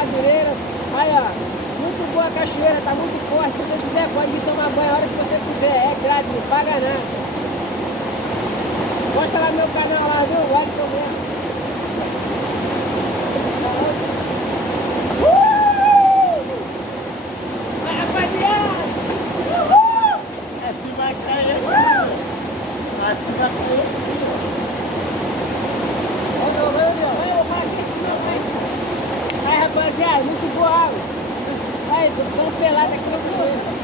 Madureira. Aí, ó. Muito boa a cachoeira, tá muito forte. Se você quiser, pode ir tomar banho a hora que você quiser. É grátis, não paga nada. Mostra lá meu canal lá, viu? Guarde problema. Vai, rapaziada! Assim vai cair aqui. Assim vai cair aqui. Vai, rapaziada, muito boa água. Aí, tô ficando pelado aqui no